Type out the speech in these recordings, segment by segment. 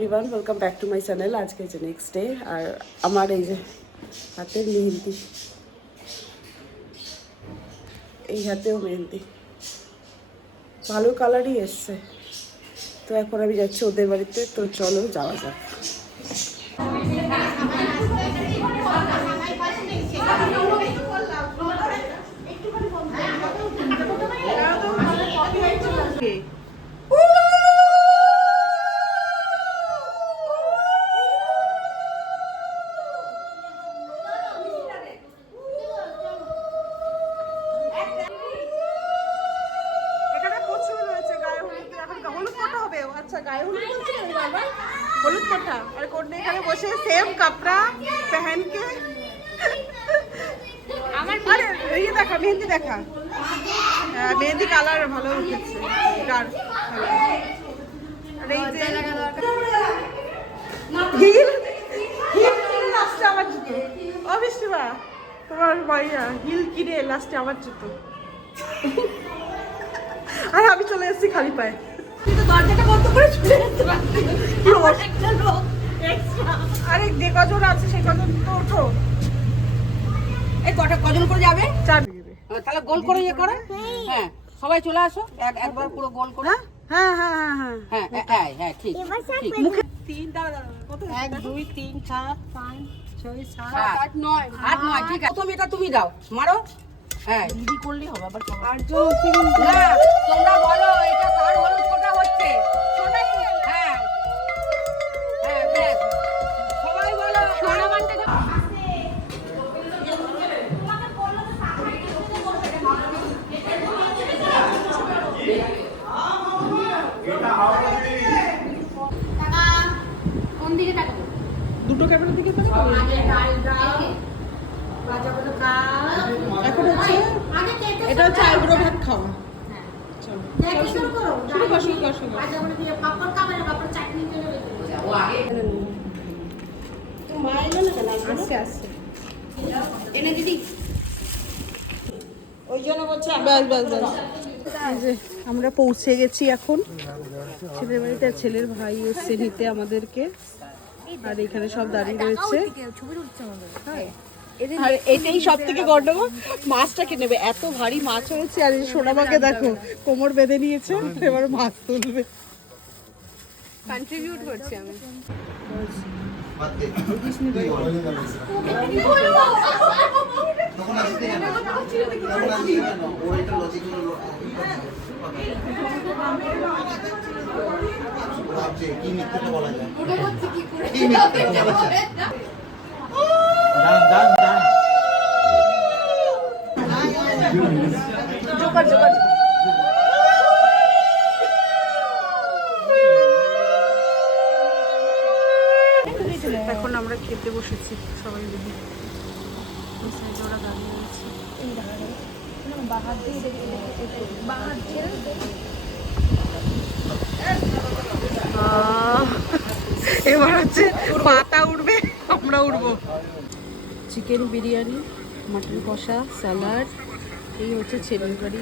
Everyone welcome back to my channel. আজকে যে next day আর আমার এই যে হাতের মেহেন্দি, এই হাতেও মেহেন্দি ভালো কালারই এসছে। তো এখন আমি যাচ্ছি ওদের বাড়িতে, তো চলো যাওয়া যাক। हलूद कोठा और कोटने এখানে বসে सेम कपड़ा पहन के আমার আরে এই দেখা মেহেন্দি দেখা, মেহেন্দি কালার ভালো উঠেছে, ডার্ক কালার। আর এই যে হিল হিল লাস্টে আমার জুতো, অবশ্যই তোমার ভাইয়া হিল কিনে লাস্টে আমার জুতো। আর আমি চলে এসেছি খালি পায়ে। দরজাটা বন্ধ করে চলে যেতে পারছি। আরে যে কজন আছে সেই কজন তো ওঠো। এই কজন করে যাবে? 4 তাহলে গোল করে ইয়ে করো। হ্যাঁ সবাই চলে আসো, একবার পুরো গোল করে। হ্যাঁ হ্যাঁ হ্যাঁ হ্যাঁ হ্যাঁ হ্যাঁ ঠিক। মুখে 3 দাঁড়া কত 1 2 3 4 5 6 7 8 9 8 9 ঠিক আছে। তুমি এটা তুমি দাও, মারো। হ্যাঁ দিদি করলেই হবে আবার। আর না তোমরা বলো এটা কার হলুদ কোটা হচ্ছে? সোনাই। হ্যাঁ হ্যাঁ বেশ সবাই বলো সোনা মানতে। কোন দিকে তাকাবো? দুটো ক্যামেরার দিকে তো এখন হচ্ছে এটা হচ্ছে আইব্রো ভাত খাওয়া। এনে দিদি ওই জন্য বলছে আমরা পৌঁছে গেছি এখন ছেলের বাড়িতে। ছেলের ভাই এসছে নিতে আমাদেরকে, আর এখানে সব দাঁড়িয়ে রয়েছে। আর এটাই সব থেকে গন্ডগোল, মাছটাকে নেবে, এত ভারী মাছ হয়েছে। আর এই সোনামাকে দেখো কোমর বেঁধে নিয়েছে, এবার মাছ তুলবে। কন্ট্রিবিউট করছি আমি। এখন আমরা খেতে বসেছি সবাই মিলে। ওরা দাঁড়িয়ে রয়েছে। এবার হচ্ছে পাতা উঠবে, আমরা উঠবো। চিকেন বিরিয়ানি, মাটন কষা, স্যালাড, এই হচ্ছে ছেলের বাড়ি।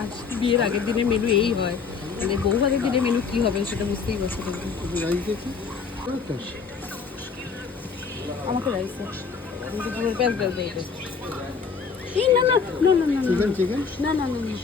আজ বিয়ের আগের দিনের মেনু এই হয়, মানে বউ আগের দিনের মেনু কি হবে সেটা বুঝতেই পারছি। আমাকে রাইস এই না না না না না না না না না।